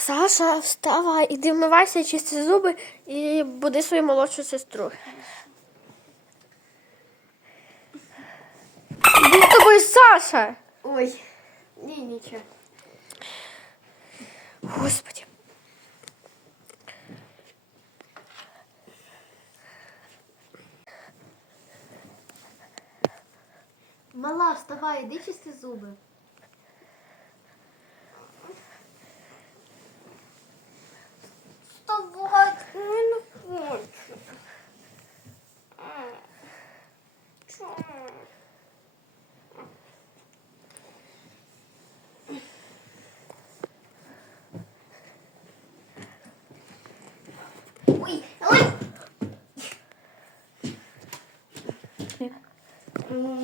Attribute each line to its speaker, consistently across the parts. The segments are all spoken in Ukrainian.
Speaker 1: Саша, вставай, іди вмивайся, чисти зуби і буди свою молодшу сестру. Будь з тобою Саша.
Speaker 2: Ой, ні, нічого.
Speaker 1: Господи.
Speaker 2: Мала, вставай, іди чисти зуби.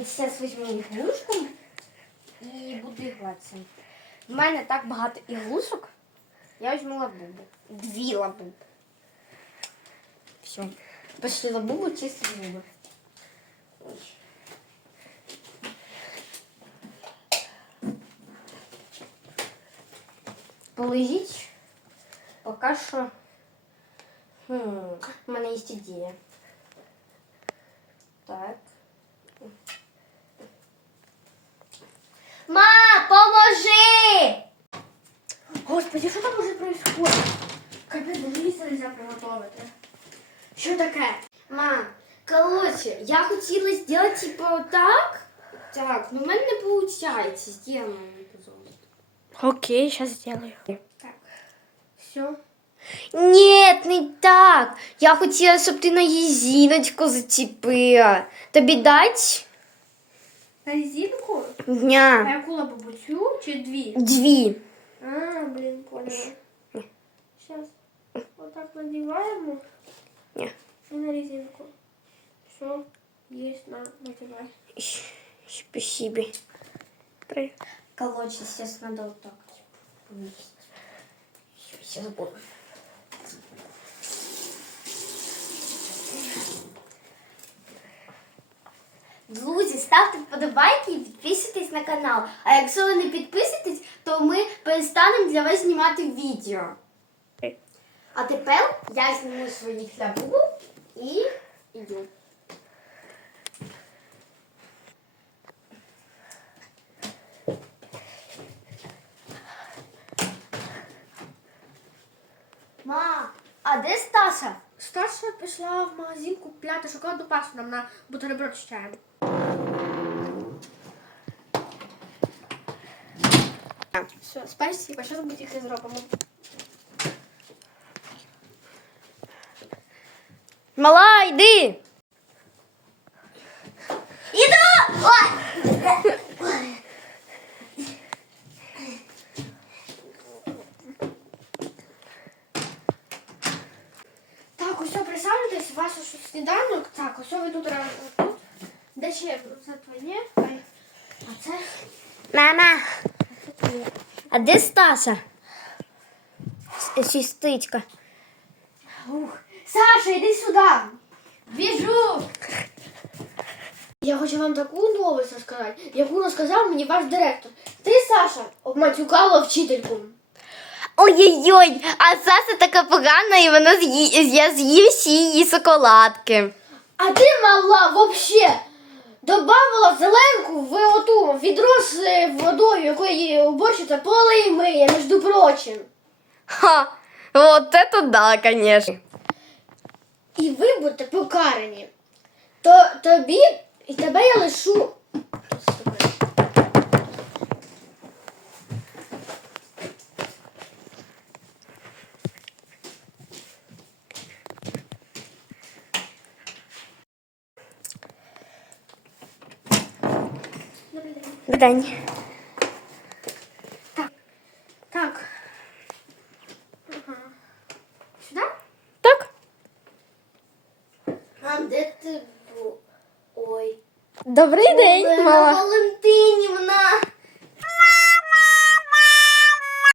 Speaker 2: Зараз візьму іглушку і буду гратися. В мене так багато іглушок. Я візьму лабубу. Дві лабуби. Все. Пішли лабубу, чисті зуби. Ой. Полежіть. Поки що. Хм, у мене є ідея. Так. Ма, поможи!
Speaker 1: Господи, що там уже происходит? Капець, даже їсти нельзя приготувати. Що таке?
Speaker 2: Ма, короче, я хотела сделать типа вот так. Так, но у меня не получается. Сделай, пожалуйста.
Speaker 1: Окей, сейчас сделаю.
Speaker 2: Так. Все.
Speaker 3: Нет, не так. Я хотіла, щоб ти на їзіночку зачепила. Тобі дать?
Speaker 1: Резинку?
Speaker 3: Дня.
Speaker 1: яку лабубу? Цю чи дві?
Speaker 3: Дві.
Speaker 1: А, блин, поняла. Сейчас вот так надеваем
Speaker 3: Не.
Speaker 1: и на резинку. Все, есть, на, надевай.
Speaker 3: Спасибо. Три.
Speaker 2: Короче, сейчас надо вот так.
Speaker 3: Сейчас буду.
Speaker 2: Друзі, ставте вподобайки і підписуйтесь на канал. А якщо ви не підписуєтесь, то ми перестанемо для вас знімати відео. А тепер я зніму свої хлябу і йду. Ма, а де Сташа?
Speaker 1: Старша пішла в магазин купляти шоколадну пасту нам на бутерброд з чаєм. Все, спасибо, ми тільки зробимо.
Speaker 3: Мала, йди.
Speaker 2: Іду! Ой!
Speaker 1: Так, ось присаджуйтесь, ваш сніданок. Так, ось ви тут раз тут. Де ще це твоє? А це,
Speaker 3: Мама,
Speaker 1: це твоє.
Speaker 3: а де Сташа? С- Сестричка.
Speaker 1: Ух. Саша, іди сюди. Біжу. Я хочу вам таку новость розказати, яку розказав мені ваш директор. Ти, Саша, обматюкала вчительку.
Speaker 3: Ой-ой-ой, а Саша така погана, і вона з'ї... я з'їв всі її шоколадки.
Speaker 1: А ти мала вообще добавила зеленку в оту відро з е, водою, якої уборщиця поле миє, між прочим.
Speaker 3: Ха, вот это да, конечно.
Speaker 1: І ви будете покарані. То тобі і тебе я лишу.
Speaker 3: День.
Speaker 1: Так. Ага. Сюди?
Speaker 3: Так?
Speaker 2: А де ти був? Ой.
Speaker 3: Добрий день,
Speaker 2: На
Speaker 3: мала.
Speaker 2: Валентині